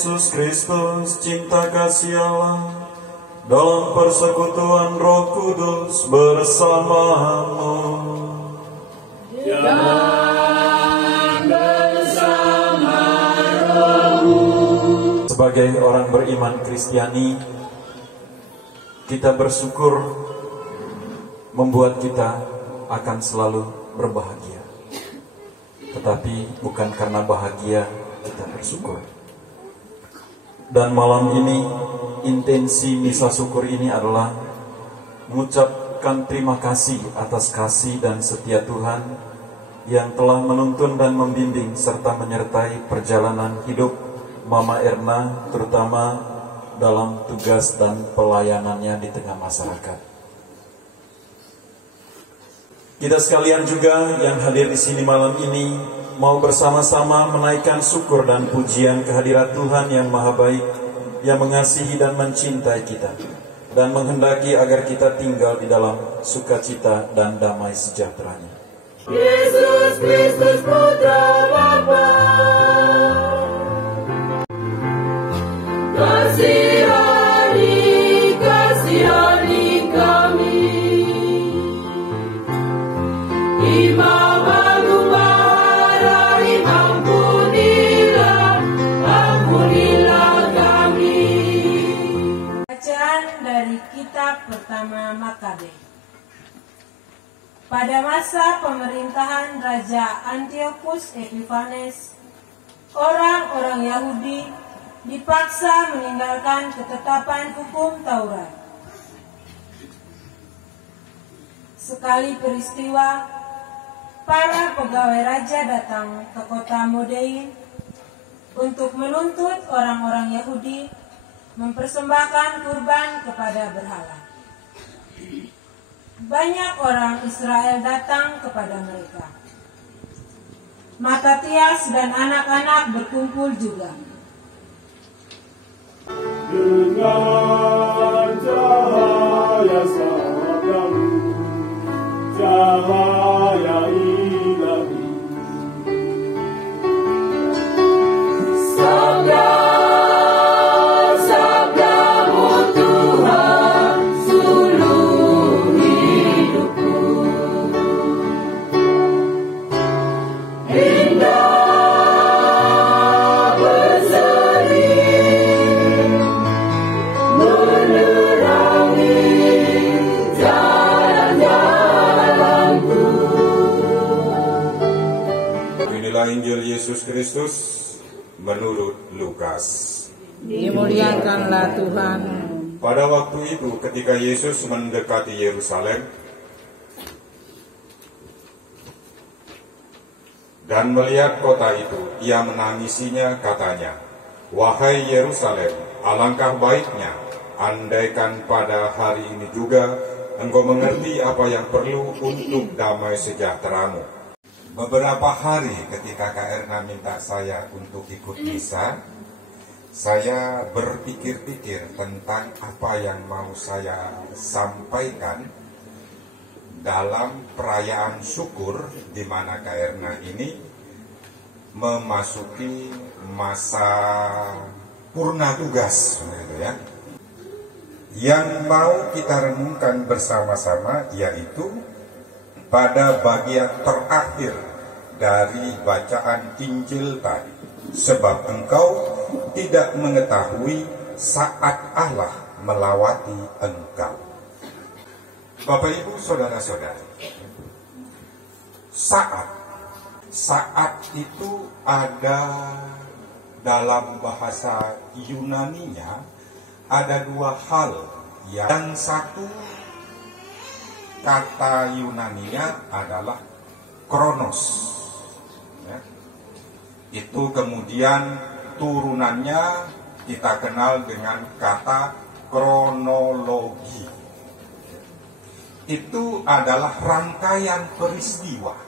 Yesus Kristus, cinta kasih Allah, dalam persekutuan Roh Kudus bersamamu. Dan bersama rohmu. Sebagai orang beriman Kristiani, kita bersyukur membuat kita akan selalu berbahagia. Tetapi bukan karena bahagia kita bersyukur. Dan malam ini, intensi misa syukur ini adalah mengucapkan terima kasih atas kasih dan setia Tuhan yang telah menuntun dan membimbing serta menyertai perjalanan hidup Mama Erna, terutama dalam tugas dan pelayanannya di tengah masyarakat. Kita sekalian juga yang hadir di sini malam ini mau bersama-sama menaikkan syukur dan pujian kehadirat Tuhan yang Maha Baik, yang mengasihi dan mencintai kita, dan menghendaki agar kita tinggal di dalam sukacita dan damai sejahteranya. Yesus Kristus Putra Bapa, kasihani kami. Imam Agung Marahi, ampunilah kami. Bacaan dari kitab pertama Makabe. Pada masa pemerintahan Raja Antiochus Epiphanes, orang-orang Yahudi dipaksa meninggalkan ketetapan hukum Taurat. Sekali peristiwa, para pegawai raja datang ke kota Modein untuk menuntut orang-orang Yahudi mempersembahkan kurban kepada berhala. Banyak orang Israel datang kepada mereka. Matatias dan anak-anak berkumpul juga. Dengan cahaya sabdamu, cahaya ilahi, sabdamu Tuhan, seluruh hidupku. Indah berseri, menerangi jalan-jalanku. Inilah Injil Yesus Kristus menurut Lukas. Dimuliakanlah Tuhan. Pada waktu itu ketika Yesus mendekati Yerusalem dan melihat kota itu, ia menangisinya, katanya, "Wahai Yerusalem, alangkah baiknya andaikan pada hari ini juga engkau mengerti apa yang perlu untuk damai sejahteramu." Beberapa hari ketika Kak Erna minta saya untuk ikut misa, saya berpikir-pikir tentang apa yang mau saya sampaikan dalam perayaan syukur di mana Kak Erna ini memasuki masa purna tugas, gitu ya. Yang mau kita renungkan bersama-sama yaitu pada bagian terakhir dari bacaan Injil tadi. Sebab engkau tidak mengetahui saat Allah melawati engkau. Bapak Ibu saudara-saudari, saat itu ada dalam bahasa Yunaninya ada dua hal. Yang satu kata Yunaninya adalah kronos. Ya. Itu kemudian turunannya kita kenal dengan kata kronologi. Itu adalah rangkaian peristiwa.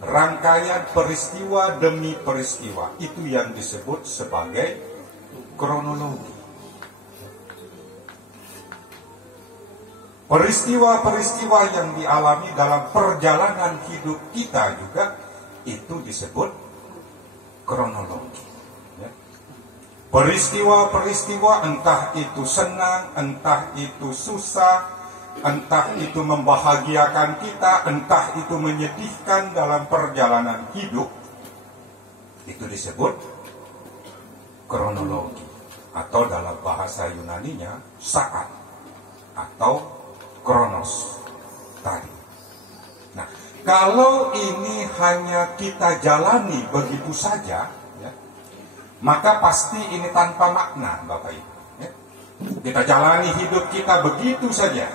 Rangkaian peristiwa demi peristiwa. Itu yang disebut sebagai kronologi. Peristiwa-peristiwa yang dialami dalam perjalanan hidup kita juga itu disebut kronologi. Ya. Peristiwa-peristiwa entah itu senang, entah itu susah, entah itu membahagiakan kita, entah itu menyedihkan dalam perjalanan hidup, itu disebut kronologi, atau dalam bahasa Yunaninya saat atau kronos tadi. Nah, kalau ini hanya kita jalani begitu saja, ya, maka pasti ini tanpa makna, Bapak Ibu. Ya. Kita jalani hidup kita begitu saja,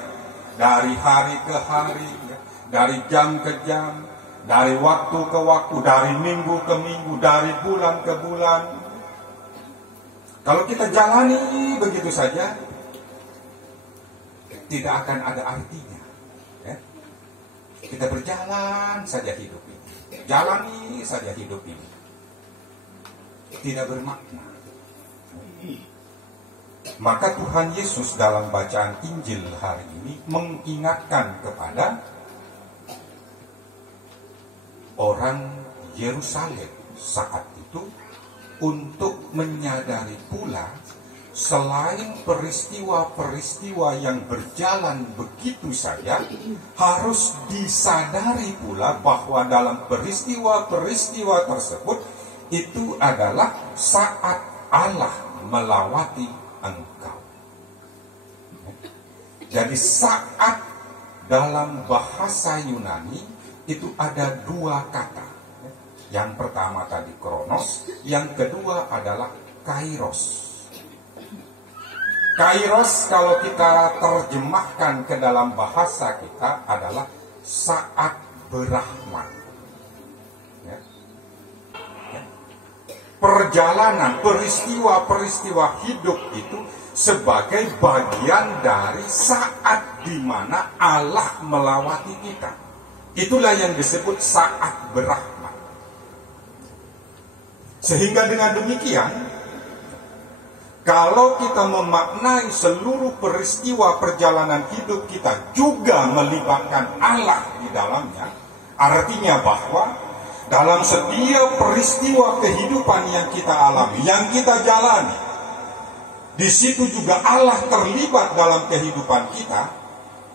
dari hari ke hari, ya, dari jam ke jam, dari waktu ke waktu, dari minggu ke minggu, dari bulan ke bulan. Kalau kita jalani begitu saja, tidak akan ada artinya. Ya. Kita berjalan saja hidup ini, jalani saja hidup ini, tidak bermakna. Maka Tuhan Yesus dalam bacaan Injil hari ini mengingatkan kepada orang Yerusalem saat itu untuk menyadari pula, selain peristiwa-peristiwa yang berjalan begitu saja, harus disadari pula bahwa dalam peristiwa-peristiwa tersebut itu adalah saat Allah melawati engkau. Jadi saat dalam bahasa Yunani itu ada dua kata. Yang pertama tadi kronos, yang kedua adalah kairos. Kairos kalau kita terjemahkan ke dalam bahasa kita adalah saat berahmat. Ya. Ya. Perjalanan, peristiwa-peristiwa hidup itu sebagai bagian dari saat di mana Allah melawati kita. Itulah yang disebut saat berahmat. Sehingga dengan demikian, kalau kita memaknai seluruh peristiwa perjalanan hidup kita juga melibatkan Allah di dalamnya, artinya bahwa dalam setiap peristiwa kehidupan yang kita alami, yang kita jalani, di situ juga Allah terlibat dalam kehidupan kita,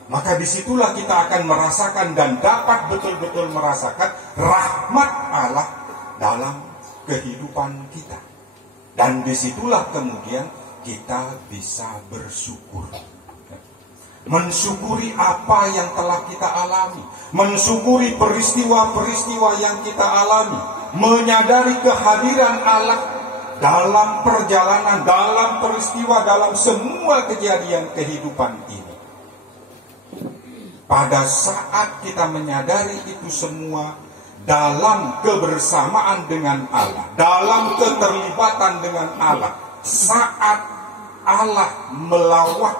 maka disitulah kita akan merasakan dan dapat betul-betul merasakan rahmat Allah dalam kehidupan kita. Dan disitulah kemudian kita bisa bersyukur. Mensyukuri apa yang telah kita alami, mensyukuri peristiwa-peristiwa yang kita alami, menyadari kehadiran Allah dalam perjalanan, dalam peristiwa, dalam semua kejadian kehidupan ini. Pada saat kita menyadari itu semua, dalam kebersamaan dengan Allah, dalam keterlibatan dengan Allah, saat Allah melawat,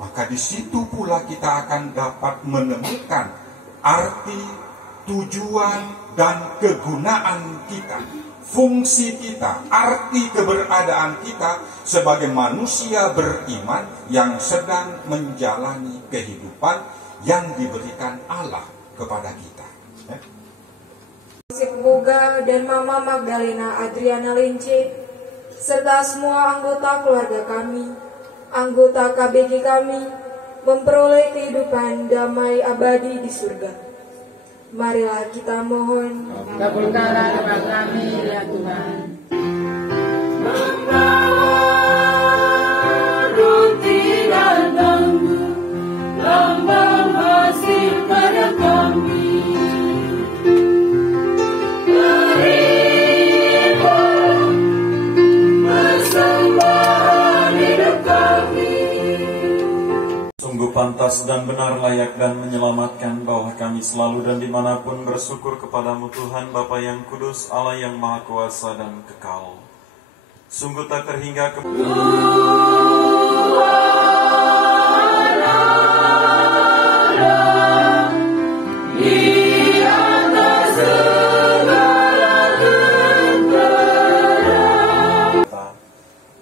maka di situ pula kita akan dapat menemukan arti, tujuan, dan kegunaan kita, fungsi kita, arti keberadaan kita sebagai manusia beriman yang sedang menjalani kehidupan yang diberikan Allah kepada kita. Sip Boga dan Mama Magdalena Adriana Lince, serta semua anggota keluarga kami, anggota KBG kami, memperoleh kehidupan damai abadi di surga. Marilah kita mohon. Kabulkanlah doa kami ya Tuhan. Roti dan bambu, lambang hasil karya kami. Sungguh pantas dan benar, layak dan menyelamatkan bahwa kami selalu dan dimanapun bersyukur kepadamu Tuhan Bapa yang kudus, Allah yang maha kuasa dan kekal. Sungguh tak terhingga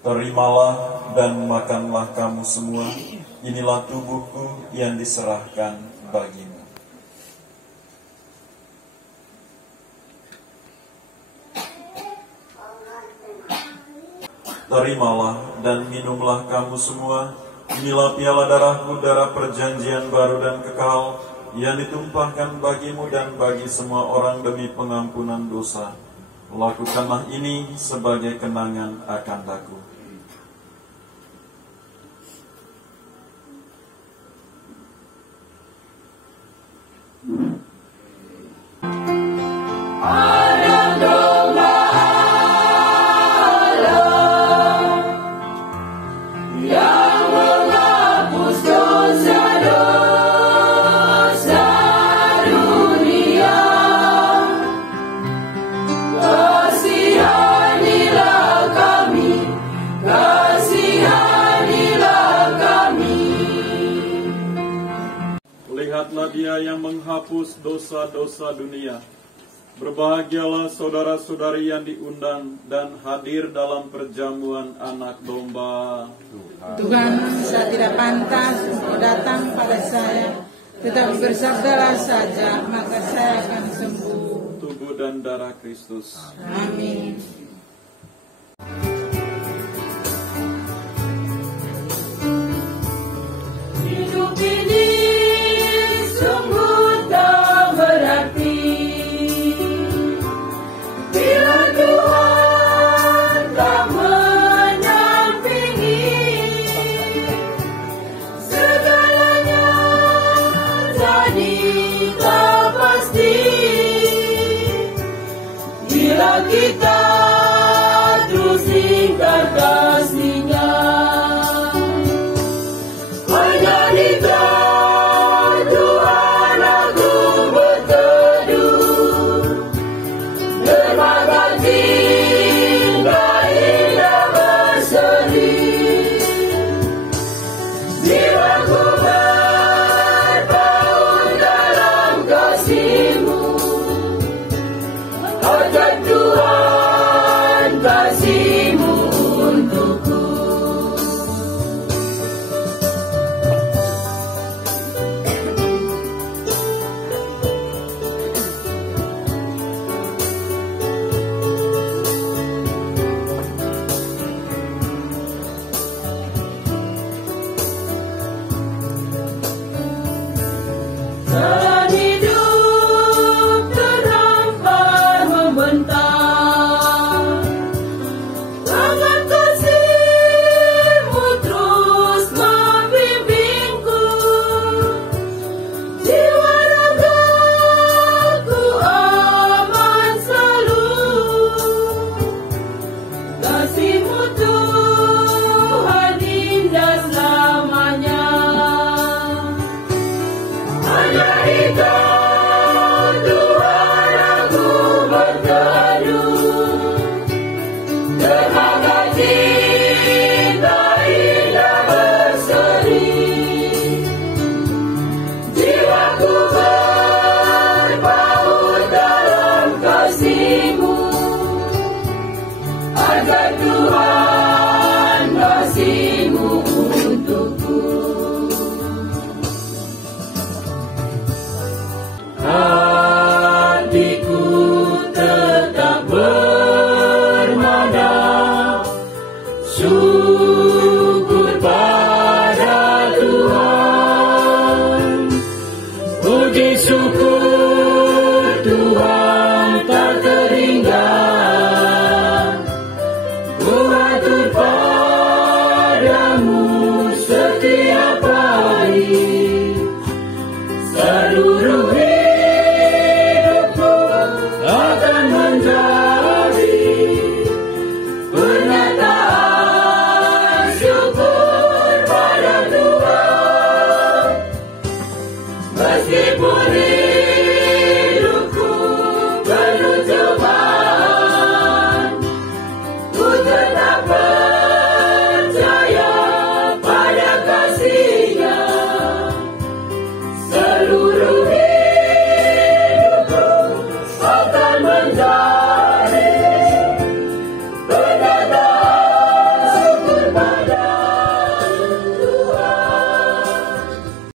terimalah dan makanlah kamu semua. Inilah tubuhku yang diserahkan bagimu. terimalah dan minumlah kamu semua. Inilah piala darahku, darah perjanjian baru dan kekal, yang ditumpahkan bagimu dan bagi semua orang demi pengampunan dosa. Lakukanlah ini sebagai kenangan akan aku. Lihatlah Dia yang menghapus dosa-dosa dunia. Berbahagialah saudara-saudari yang diundang dan hadir dalam perjamuan Anak Domba. Tuhan, saya tidak pantas untuk datang pada saya, tetapi bersabdalah saja, maka saya akan sembuh. Tubuh dan darah Kristus. Amin. Hidup ini sungguh tak berarti bila Tuhan tak mendampingi. Segalanya jadi tak pasti bila kita terus ingkar kasih-Nya. Puji syukur Tuhan tak terhingga.